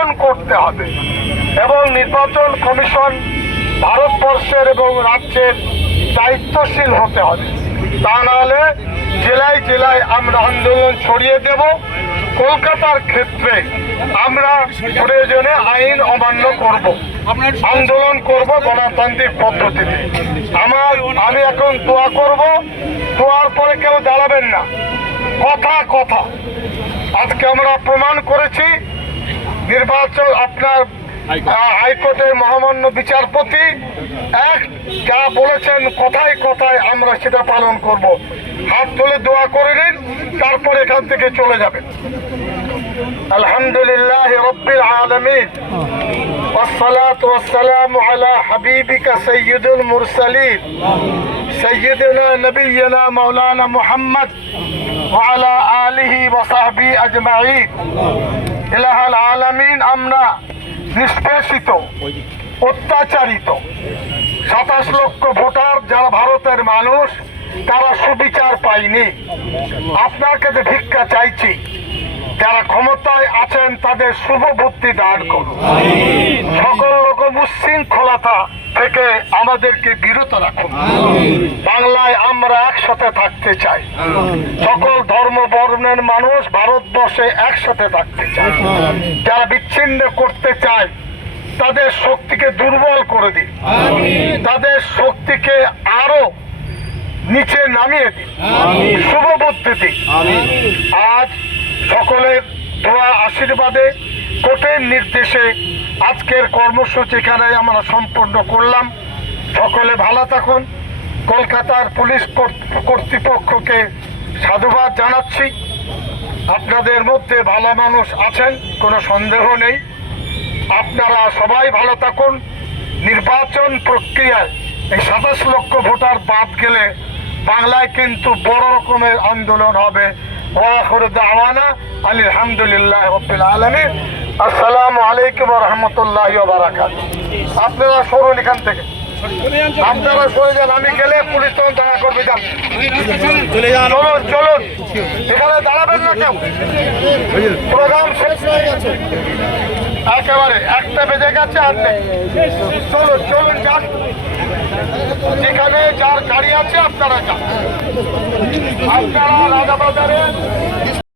পালন করতে হবে এবং নির্বাচন কমিশন ভারতবর্ষের এবং রাজ্যের দায়িত্বশীল হতে হবে। তা নাহলে জেলায় জেলায় আমরা আন্দোলন ছড়িয়ে দেব। কলকাতার ক্ষেত্রে আমরা প্রয়োজনে আইন অমান্য করব, আন্দোলন করব গণতান্ত্রিক পদ্ধতিতে। আমি এখন দোয়া করব, দোয়ার পরে কেউ দাঁড়াবেন না। কথা কথা আজকে আমরা প্রমাণ করেছি নির্বাচন আপনার হাইকোর্টের মহামান্য বিচারপতি যা বলেছেন কথায় কথায় আমরা সেটা পালন করব। হাত তুলে দোয়া করে নিন, তারপর এখান থেকে চলে যাবেন। আলহামদুলিল্লাহ রাব্বিল আলামিন والصلاة والسلام على حبيبك سيد المرسلين سيدنا نبينا مولانا محمد وعلى آله وصحبه أجمعين إله العالمين আমরা নিষ্পেষিত অত্যাচারিত 27 লক্ষ ভোটার যারা ভারতের মানুষ তারা সুবিচার পায়নি। আপনার কাছে ভিক্ষা চাইছি, যারা ক্ষমতায় আছেন তাদের শুভ বুদ্ধি দান করুন, সকল রকম উচ্ছৃঙ্খলতা থেকে আমাদেরকে বিরত রাখুন। বাংলায় আমরা একসাথে থাকতে চাই, সকল ধর্ম বর্ণের মানুষ ভারতবর্ষে একসাথে থাকতে চায়। যারা বিচ্ছিন্ন করতে চায় তাদের শক্তিকে দুর্বল করে দিন, তাদের শক্তিকে আরো নিচে নামিয়ে দিন, শুভ বুদ্ধি দিন। আজ সকলের দোয়া আশীর্বাদে কোর্টের নির্দেশে আজকের কর্মসূচি এখানে আমরা সম্পন্ন করলাম। সকলে ভালো থাকুন। কলকাতার পুলিশ কর্তৃপক্ষকে সাধুবাদ জানাচ্ছি। আপনাদের মধ্যে ভালো মানুষ আছেন, কোনো সন্দেহ নেই। আপনারা সবাই ভালো থাকুন। নির্বাচন প্রক্রিয়ায় এই 27 লক্ষ ভোটার বাদ গেলে বাংলায় কিন্তু বড় রকমের আন্দোলন হবে। ওয়াখিরু দাওয়ানা আলহামদুলিল্লাহি রাব্বিল আলামিন। আসসালামু আলাইকুম ওয়া রাহমাতুল্লাহি ওয়া বারাকাতুহু। আপনারা সরুন এখান থেকে, আপনারা সরে যান। আমি গেলে পুলিশ তখন দেখা করবে। যান, চলুন চলুন, এখানে দাঁড়াবেন না কেউ। প্রোগ্রাম শেষ হয়ে গেছে, একেবারে 1টা বেজে গেছে। আর নেই, চলুন চলুন যান। যেখানে যার গাড়ি আছে আপনারা যান। আপনারা রাজাবাজারে